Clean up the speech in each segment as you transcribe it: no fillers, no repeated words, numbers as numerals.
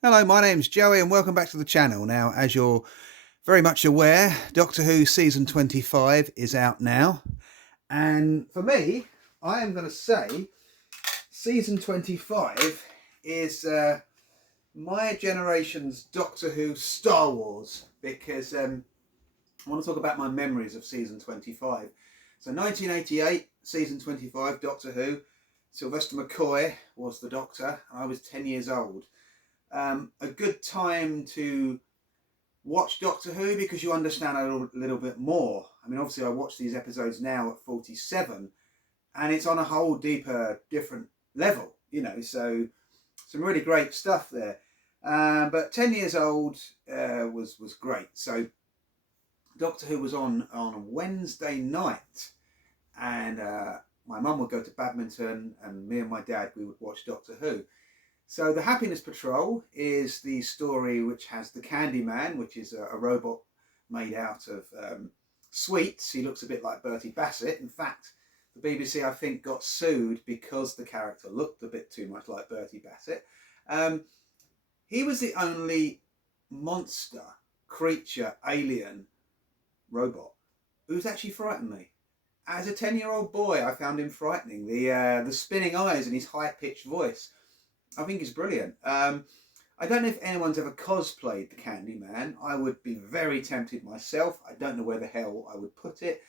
Hello, my name's Joey, and welcome back to the channel. Now, as you're very much aware, Doctor Who season 25 is out now. And for me, I am going to say season 25 is my generation's Doctor Who Star Wars because I want to talk about my memories of season 25. So, 1988, season 25, Doctor Who. Sylvester McCoy was the Doctor. I was 10 years old. A good time to watch Doctor Who because you understand a little bit more. I mean, obviously, I watch these episodes now at 47, and it's on a whole deeper, different level, so some really great stuff there. But 10 years old was great. So, Doctor Who was on a Wednesday night, and my mum would go to badminton, and me and my dad, we would watch Doctor Who. So the Happiness Patrol is the story which has the Candyman, which is a robot made out of sweets. He looks a bit like Bertie Bassett. In fact, the BBC, I think, got sued because the character looked a bit too much like Bertie Bassett. He was the only monster, creature, alien, robot who's actually frightened me. As a 10-year-old boy, I found him frightening. The spinning eyes and his high-pitched voice, I think is brilliant. I don't know if anyone's ever cosplayed the Candyman. I would be very tempted myself. I don't know where the hell I would put it.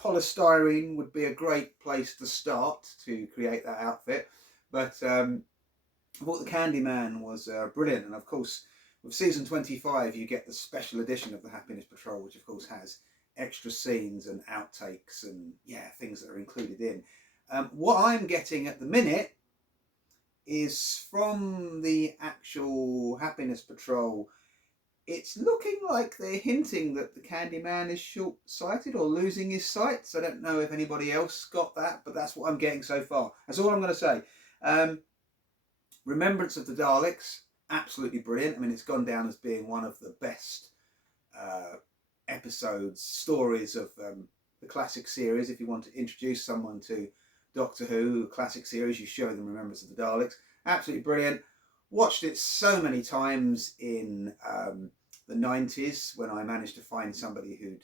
Polystyrene would be a great place to start to create that outfit. But I thought the Candyman was brilliant. And of course, with season 25, you get the special edition of the Happiness Patrol, which of course has extra scenes and outtakes and things that are included in. What I'm getting at the minute is from the actual Happiness Patrol. It's looking like they're hinting that the Candyman is short-sighted or losing his sight. So I don't know if anybody else got that, but that's what I'm getting so far. That's all I'm going to say. Remembrance of the Daleks, absolutely brilliant. I mean, it's gone down as being one of the best episodes, stories of the classic series. If you want to introduce someone to Doctor Who, classic series, you show them Remembrance of the Daleks. Absolutely brilliant. Watched it so many times in the 90s when I managed to find somebody who'd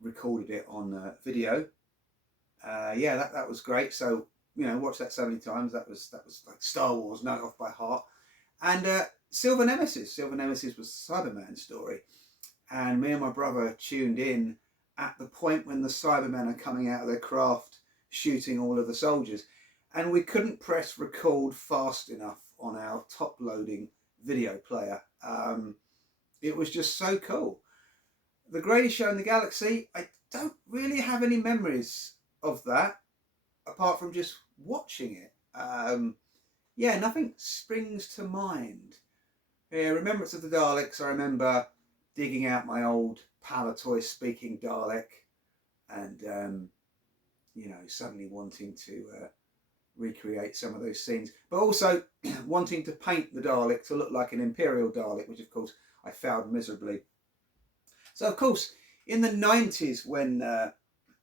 recorded it on video. That was great. So, watched that so many times. That was like Star Wars, known off by heart. And Silver Nemesis. Silver Nemesis was the Cyberman story. And me and my brother tuned in at the point when the Cybermen are coming out of their craft shooting all of the soldiers, and we couldn't press record fast enough on our top loading video player. It was just so cool. The Greatest Show in the Galaxy, I don't really have any memories of that apart from just watching it. Nothing springs to mind. Remembrance of the Daleks, I remember digging out my old Palatoy speaking Dalek and suddenly wanting to recreate some of those scenes, but also wanting to paint the Dalek to look like an Imperial Dalek, which of course I failed miserably. So of course, in the 90s, when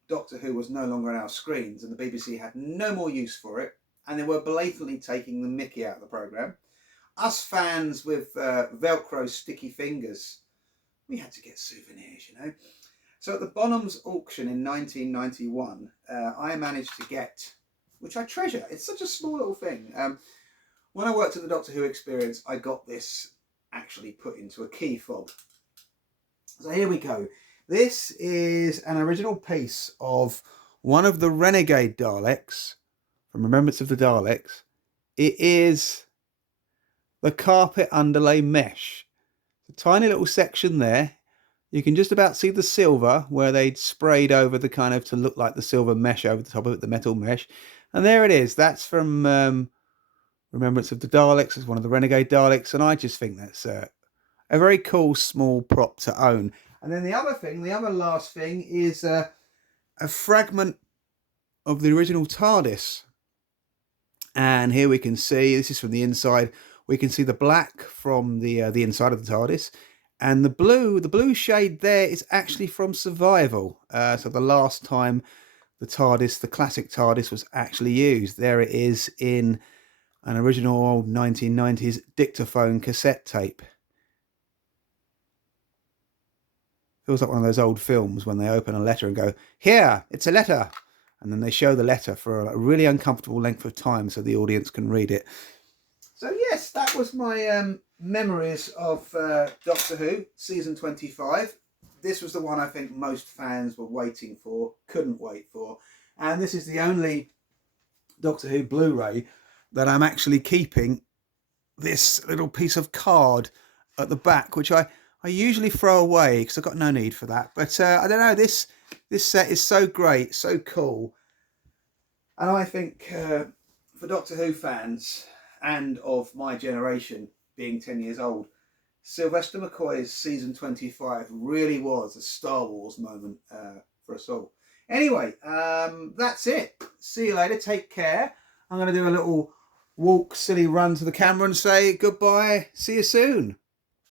Doctor Who was no longer on our screens and the BBC had no more use for it, and they were blatantly taking the mickey out of the programme, us fans with Velcro sticky fingers, we had to get souvenirs, So at the Bonhams auction in 1991, I managed to get, which I treasure, it's such a small little thing. When I worked at the Doctor Who Experience, I got this actually put into a key fob. So here we go. This is an original piece of one of the Renegade Daleks from Remembrance of the Daleks. It is the carpet underlay mesh. A tiny little section there. You can just about see the silver where they'd sprayed over the kind of to look like the silver mesh over the top of it, the metal mesh. And there it is. That's from Remembrance of the Daleks. It's one of the Renegade Daleks. And I just think that's a very cool small prop to own. And then the other last thing is a fragment of the original TARDIS. And here we can see, this is from the inside, we can see the black from the inside of the TARDIS. And the blue shade there is actually from Survival. So the last time the TARDIS, the classic TARDIS, was actually used. There it is in an original old 1990s dictaphone cassette tape. Feels like one of those old films when they open a letter and go, "Here, it's a letter." And then they show the letter for a really uncomfortable length of time so the audience can read it. So yes, that was my memories of Doctor Who, season 25. This was the one I think most fans were waiting for, couldn't wait for. And this is the only Doctor Who Blu-ray that I'm actually keeping this little piece of card at the back, which I usually throw away because I've got no need for that. But I don't know, this set is so great, so cool. And I think for Doctor Who fans and of my generation, being 10 years old, Sylvester McCoy's season 25 really was a Star Wars moment for us all. Anyway, that's it. See you later. Take care. I'm going to do a little walk, silly run to the camera and say goodbye. See you soon.